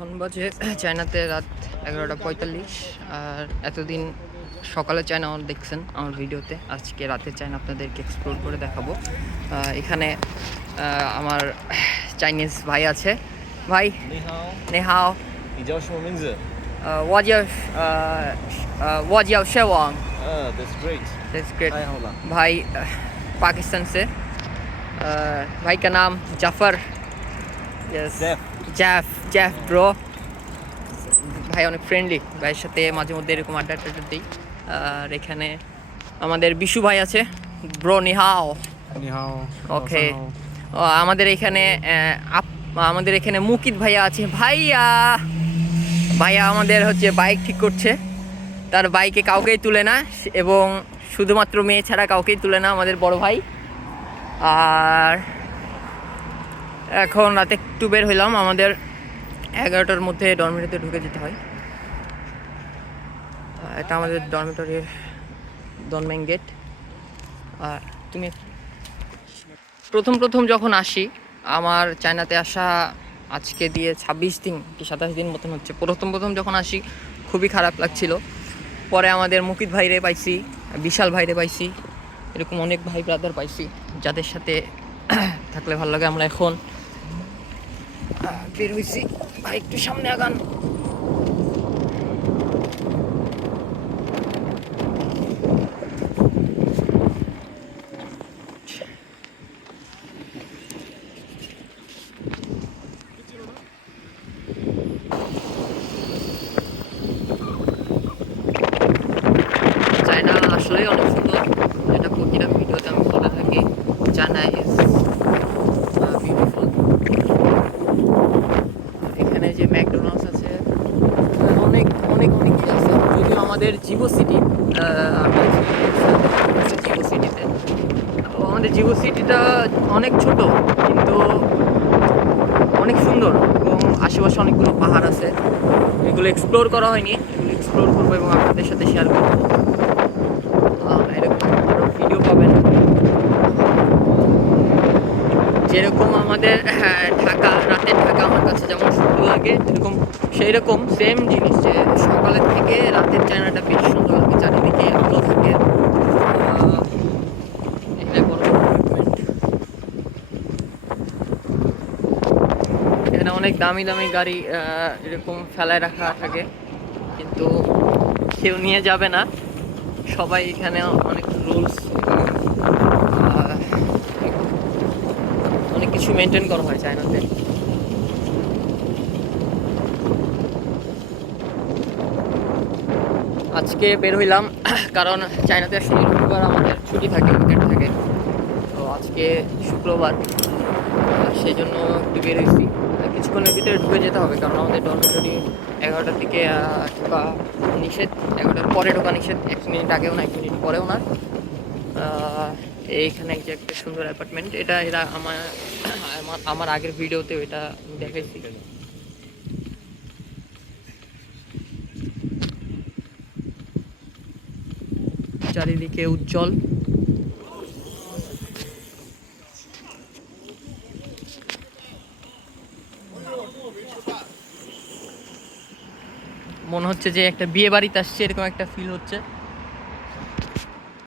এখন বাজে চায়নাতে রাত এগারোটা পঁয়তাল্লিশ। আর এতদিন সকালে চায়না আমার দেখছেন আমার ভিডিওতে। আজকে রাতে চায়না আপনাদেরকে এক্সপ্লোর করে দেখাবো। এখানে আমার চাইনিজ ভাই আছে। ভাই নেহাও। ভাই পাকিস্তান সে ভাই কা নাম জাফর। জ্যাফ জ্যাফ ব্রো ভাই অনেক ফ্রেন্ডলি ভাইয়ের সাথে মাঝে মধ্যে এরকম আড্ডা টাড্ডা দিই। আর এখানে আমাদের বিশু ভাই আছে। ব্রো নিহাও 你好 ওকে ও, আমাদের এখানে আপ- আমাদের এখানে মুকিত ভাইয়া আছে। ভাইয়া! ভাইয়া আমাদের হচ্ছে বাইক ঠিক করছে। তার বাইকে কাউকেই তুলে না। এবং শুধুমাত্র মেয়ে ছাড়া কাউকেই তুলে না আমাদের বড় ভাই। আর এখন রাতে একটু বের হইলাম, আমাদের এগারোটার মধ্যে ডরমিটরিতে ঢুকে যেতে হয়। এটা আমাদের ডরমিটরির দনম্যাং গেট আর তুমি প্রথম প্রথম যখন আসি, আমার চায়নাতে আসা আজকে দিয়ে ছাব্বিশ দিন কি সাতাশ দিন মতন হচ্ছে। প্রথম প্রথম যখন আসি, খুবই খারাপ লাগছিল। পরে আমাদের মুকিত ভাইরে পাইছি, বিশাল ভাইরে পাইছি, এরকম অনেক ভাই ব্রাদার পাইছি, যাদের সাথে থাকলে ভালো লাগে। আমরা এখন বের হয়েছি। ভাই একটু সামনে আগান। আসলেই অনেক সুন্দর। যেটা প্রতিটা ভিডিওতে আমি বলে থাকি। চায়না ইজ বিউটিফুল এখানে যে ম্যাকডোনাল্ডস আছে অনেক অনেক অনেক কিছু আছে যদিও আমাদের জিভো সিটি আমরা জিভো সিটিতে। আমাদের জিভো সিটিটা অনেক ছোট কিন্তু অনেক সুন্দর এবং আশেপাশে অনেকগুলো পাহাড় আছে। এগুলো এক্সপ্লোর করা হয়নি এগুলো এক্সপ্লোর করব এবং আপনাদের সাথে শেয়ার করব। এরকম ভিডিও পাবেন। যেরকম আমাদের হ্যাঁ, ঢাকা রাতের ঢাকা আমার কাছে যেমন সুন্দর লাগে এরকম সেই রকম সেম জিনিস যে থেকে রাতের চায়নাটা বেশ সুন্দর লাগে চারিদিকে আলো থাকে। এখানে এখানে অনেক দামি দামি গাড়ি এরকম ফেলায় রাখা থাকে। কিন্তু কেউ নিয়ে যাবে না। সবাই এখানে অনেক রুলস অনেক কিছু মেনটেন করা হয় চায়নাতে আজকে বের হইলাম, কারণ চায়নাতে রবিবার আমাদের ছুটি থাকে উইকেন্ড থাকে। তো আজকে শুক্রবার সেই জন্য একটু বের হয়েছি। কিছুক্ষণের ভিতরে ঢুকে যেতে হবে, কারণ আমাদের ডরমিটরি এগারোটার দিকে ঢোকা নিষেধ, এগারোটার পরে ঢোকা নিষেধ, এক মিনিট আগেও না, এক মিনিট পরেও না। এইখানে যে একটা সুন্দর অ্যাপার্টমেন্ট এটা এরা আমার, আমার- আগের ভিডিওতে এটা দেখাইছি। চারিদিকে উজ্জ্বল। মনে হচ্ছে যে একটা বিয়ে বাড়িতে আসছে এরকম একটা ফিল হচ্ছে।